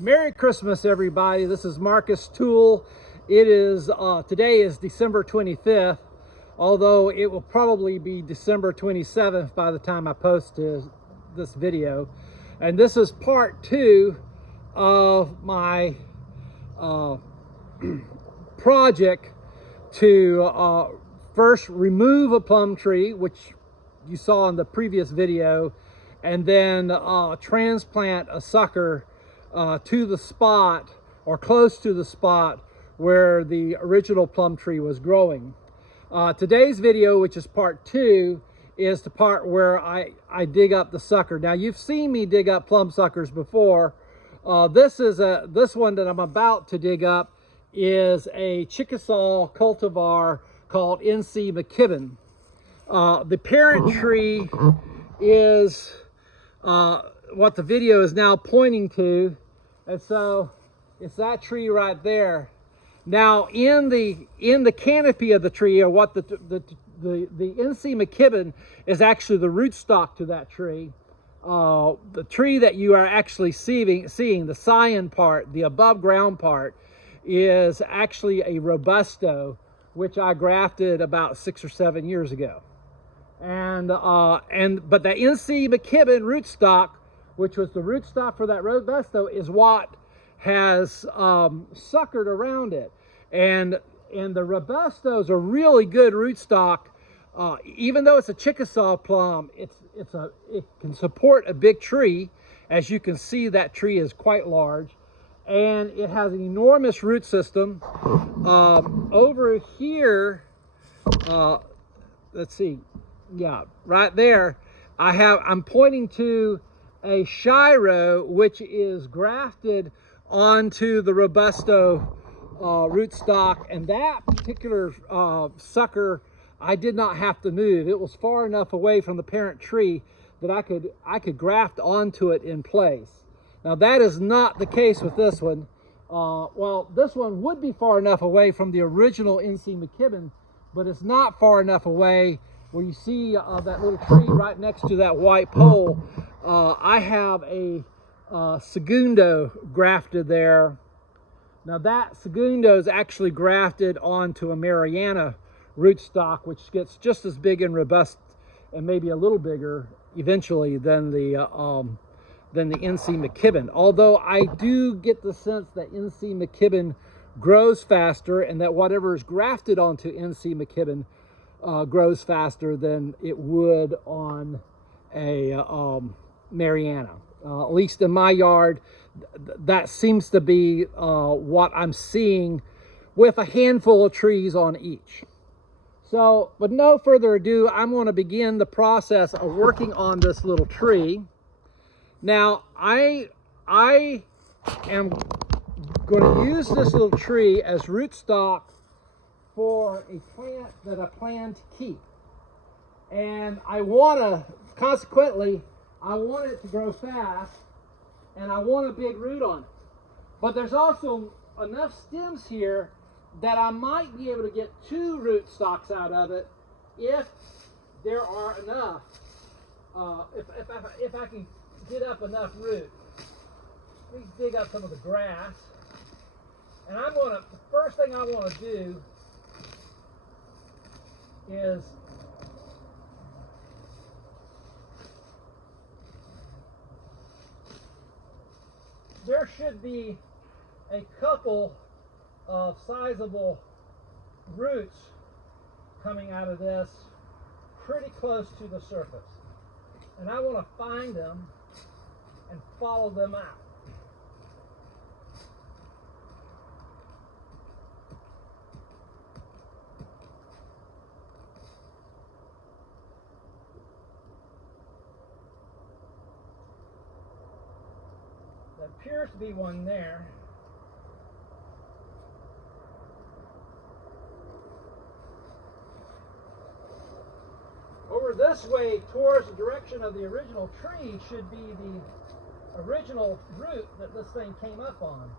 Merry Christmas, everybody. This is Marcus Toole. It is today is December 25th, although it will probably be December 27th by the time I post this video. And this is part 2 of my project to first remove a plum tree, which you saw in the previous video, and then transplant a sucker to the spot or close to the spot where the original plum tree was growing. Today's video, which is part 2, is the part where I dig up the sucker. Now, you've seen me dig up plum suckers before. This one that I'm about to dig up is a Chickasaw cultivar called Mckibbens. The parent tree is what the video is now pointing to, and so it's that tree right there. Now, in the canopy of the tree, or what the Mckibbens is actually the rootstock to that tree. The tree that you are actually seeing, the cyan part, the above ground part, is actually a Robusto, which I grafted about 6 or 7 years ago. But the Mckibbens rootstock, which was the rootstock for that Robusto, is what has suckered around it. And the Robusto is a really good rootstock. Even though it's a Chickasaw plum, it can support a big tree. As you can see, that tree is quite large, and it has an enormous root system. Over here, let's see, yeah, right there, I'm pointing to a Shiro, which is grafted onto the Robusto rootstock, and that particular sucker I did not have to move. It was far enough away from the parent tree that I could graft onto it in place. Now, that is not the case with this one. Well, this one would be far enough away from the original Mckibbens, but it's not far enough away where you see that little tree right next to that white pole. I have a segundo grafted there. Now, that segundo is actually grafted onto a Mariana rootstock, which gets just as big and robust, and maybe a little bigger eventually than the Mckibbens. Although I do get the sense that Mckibbens grows faster, and that whatever is grafted onto Mckibbens grows faster than it would on a Mariana. At least in my yard, that seems to be what I'm seeing, with a handful of trees on each. So, with no further ado, I'm going to begin the process of working on this little tree. Now, I am going to use this little tree as rootstock for a plant that I plan to keep. And consequently, I want it to grow fast, and I want a big root on it. But there's also enough stems here that I might be able to get 2 rootstocks out of it if there are enough, if I can get up enough root. Let me dig up some of the grass. And the first thing I want to do is there should be a couple of sizable roots coming out of this pretty close to the surface. And I want to find them and follow them out. There appears to be one there. Over this way, towards the direction of the original tree, should be the original root that this thing came up on.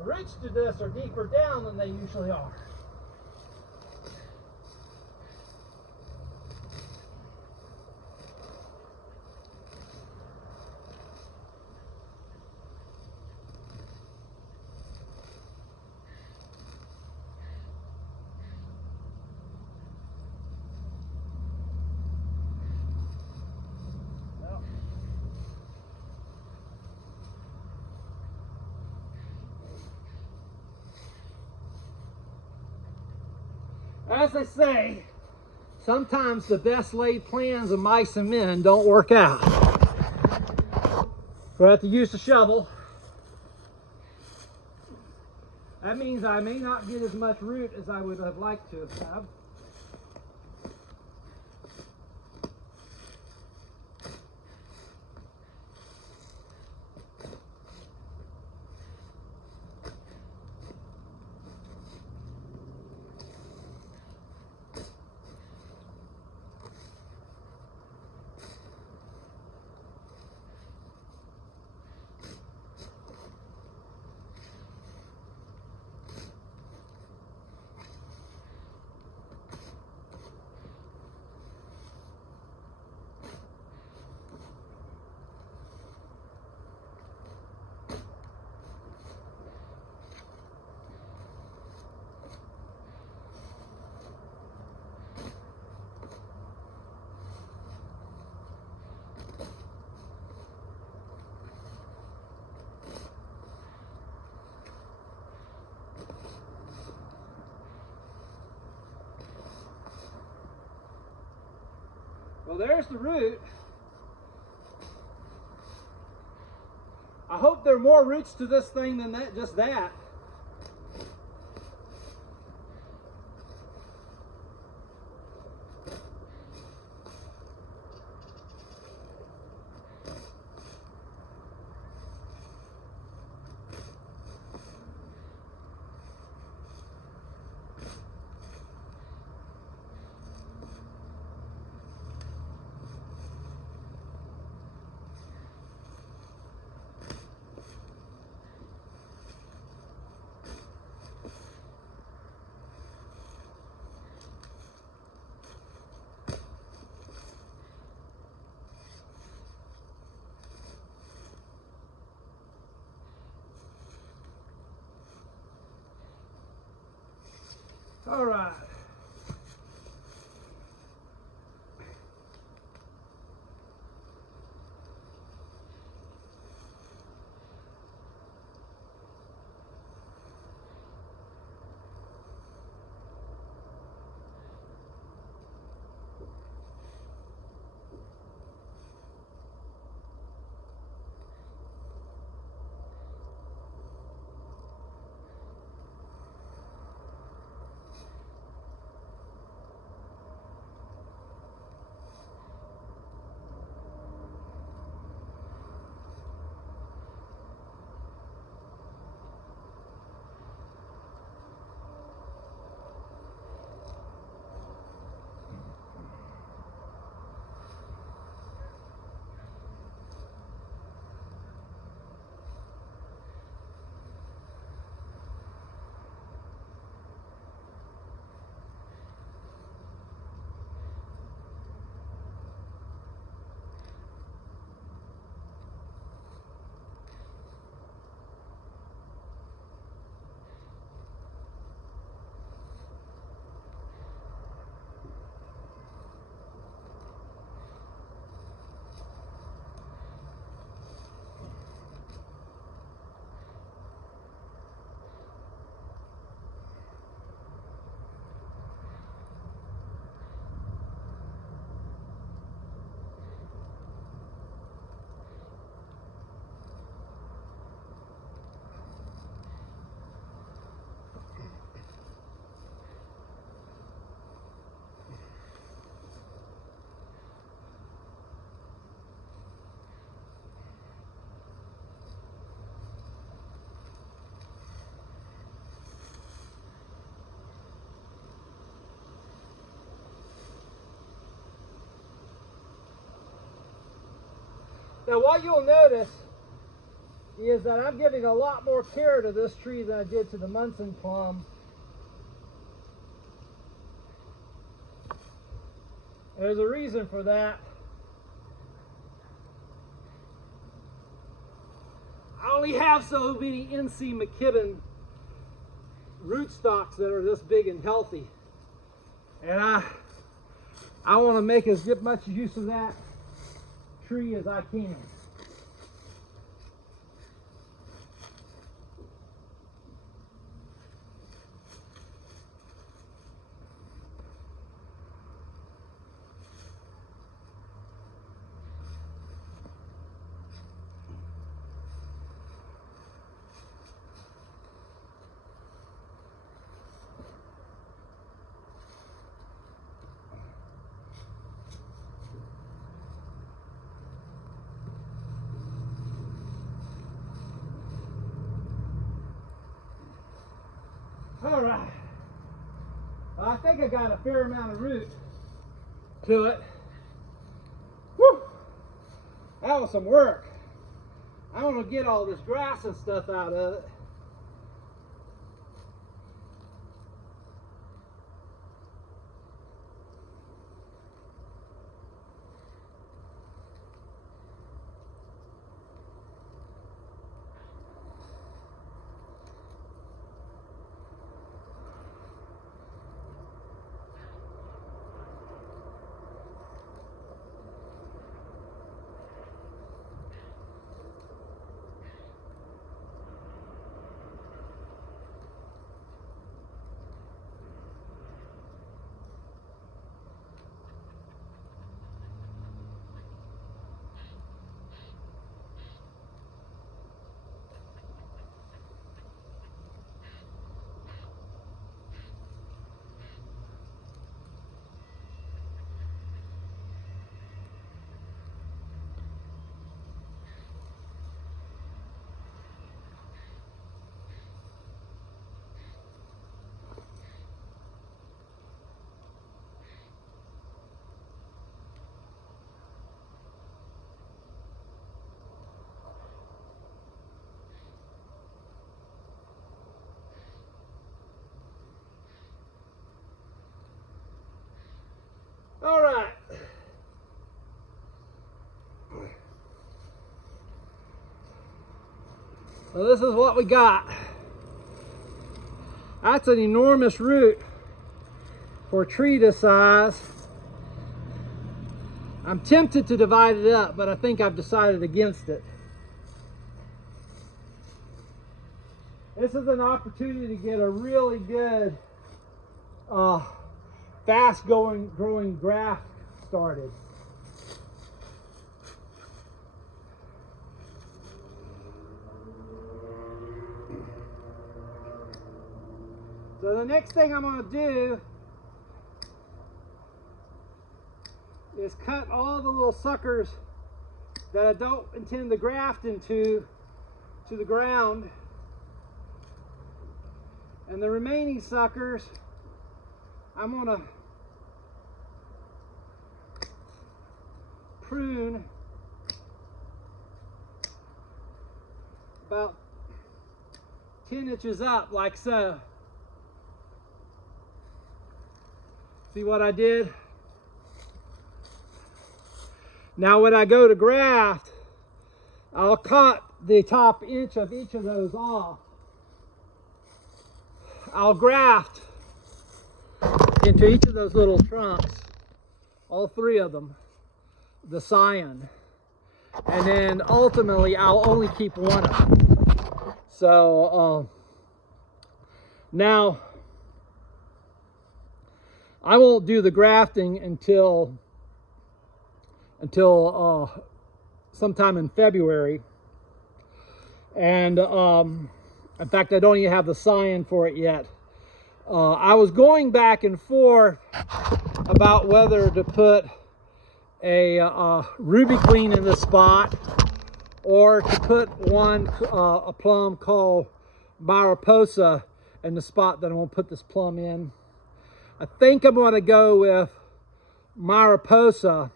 The roots to this are deeper down than they usually are. As they say, sometimes the best laid plans of mice and men don't work out. We'll have to use the shovel. That means I may not get as much root as I would have liked to have. Well, there's the root. I hope there are more roots to this thing than that, just that. All right. Now what you'll notice is that I'm giving a lot more care to this tree than I did to the Munson plum. There's a reason for that. I only have so many NC McKibben rootstocks that are this big and healthy. And I want to make as much use of that tree as I can. All right, I think I got a fair amount of root to it. Whew. That was some work. I want to get all this grass and stuff out of it. All right. So this is what we got. That's an enormous root for a tree this size. I'm tempted to divide it up, but I think I've decided against it. This is an opportunity to get a really good fast growing graft started. So the next thing I'm going to do is cut all the little suckers that I don't intend to graft into to the ground, and the remaining suckers I'm going to prune about 10 inches up, like so. See what I did? Now when I go to graft, I'll cut the top inch of each of those off. I'll graft into each of those little trunks, all three of them, the scion. And then ultimately I'll only keep one of them. So now I won't do the grafting until sometime in February. And in fact, I don't even have the scion for it yet. I was going back and forth about whether to put a Ruby Queen in the spot or to put a plum called Mariposa in the spot that I'm going to put this plum in. I think I'm going to go with Mariposa.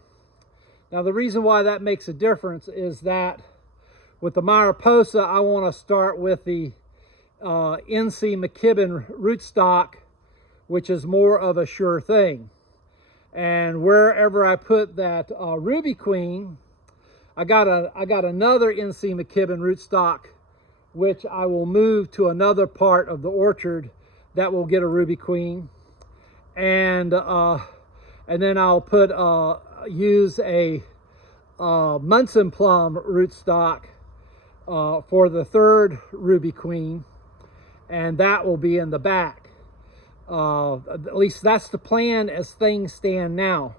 Now the reason why that makes a difference is that With the Mariposa, I want to start with the NC McKibben Rootstock, which is more of a sure thing. And wherever I put that Ruby Queen, I got another NC McKibben Rootstock, which I will move to another part of the orchard that will get a Ruby Queen. And then I'll put use a Munson Plum Rootstock for the third Ruby Queen, and that will be in the back. At least that's the plan as things stand now.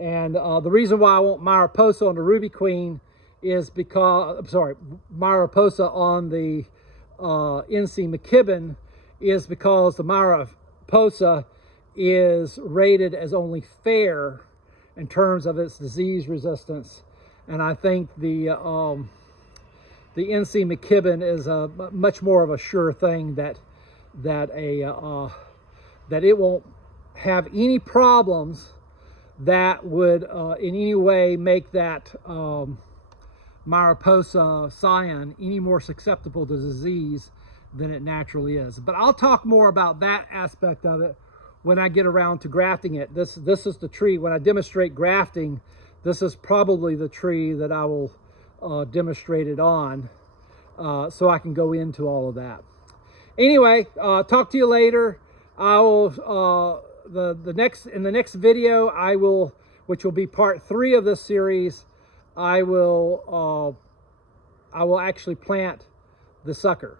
And the reason why I want Mariposa on the Ruby Queen is because, I'm sorry, Mariposa on the NC McKibben is because the Mariposa is rated as only fair in terms of its disease resistance. And I think the NC McKibben is a much more of a sure thing that it won't have any problems that would in any way make that Mariposa scion any more susceptible to disease than it naturally is. But I'll talk more about that aspect of it when I get around to grafting it. This is the tree. When I demonstrate grafting, this is probably the tree that I will demonstrate it on, so I can go into all of that. Anyway, talk to you later. I will in the next video, I will, which will be part 3 of this series, I will actually plant the sucker.